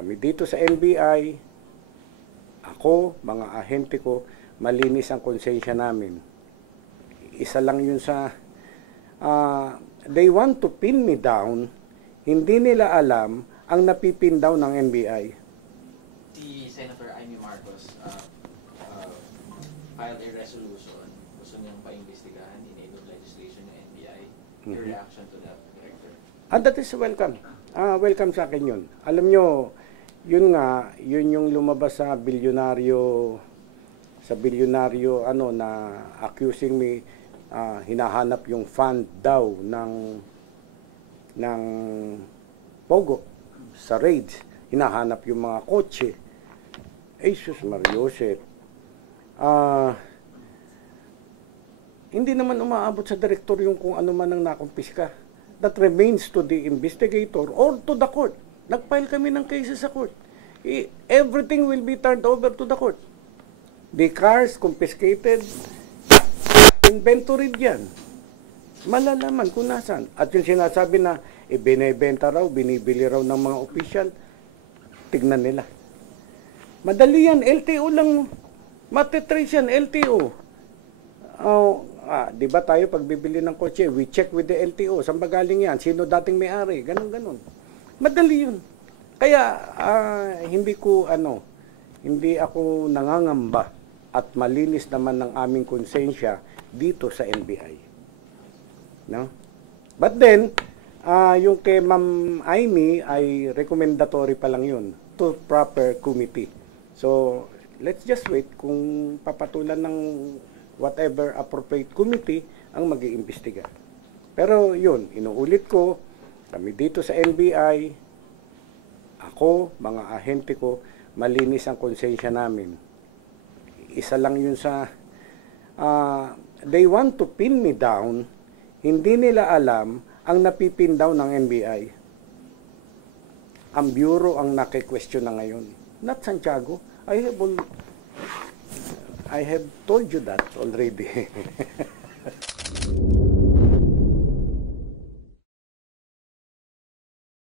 Kami dito sa NBI, ako, mga ahente ko, malinis ang konsensya namin. Isa lang yun sa, they want to pin me down, hindi nila alam ang napipin down ng NBI. Si Senator Amy Marcos filed a resolution, gusto niyang paimbestigahan in aid of legislation ng NBI. Your reaction to that, Director? That is welcome. Welcome sa akin yun. Alam nyo, yun nga, yun yung lumabas sa bilyonaryo, na accusing me, hinahanap yung fund daw ng Pogo sa raids. Hinahanap yung mga kotse. Jesus Mariosep. Hindi naman umaabot sa direktor yung kung ano man ang nakumpiska. That remains to the investigator or to the court. Nag-file kami ng cases sa court. Everything will be turned over to the court. The cars confiscated, inventory yan. Malalaman kung nasan. At yung sinasabi na binibenta raw, binibili raw ng mga opisyal, tignan nila. Madali yan, LTO lang. Matitrace yan, LTO. Di ba tayo pag bibili ng kotse, we check with the LTO. Saan ba galing yan? Sino dating may-ari? Ganon. Madali yun. Kaya hindi ako nangangamba at malinis naman ng aming konsensya dito sa NBI. No? But then, yung kay Ma'am Amy ay recommendatory pa lang yun to proper committee. So, let's just wait kung papatulan ng whatever appropriate committee ang mag-iimbestiga. Pero yun, inuulit ko, kami dito sa NBI, ako, mga ahente ko, malinis ang konsensya namin. Isa lang yun sa, they want to pin me down, hindi nila alam ang napipin down ng NBI. Ang bureau ang naki-question na ngayon. Not Santiago. I have told you that already.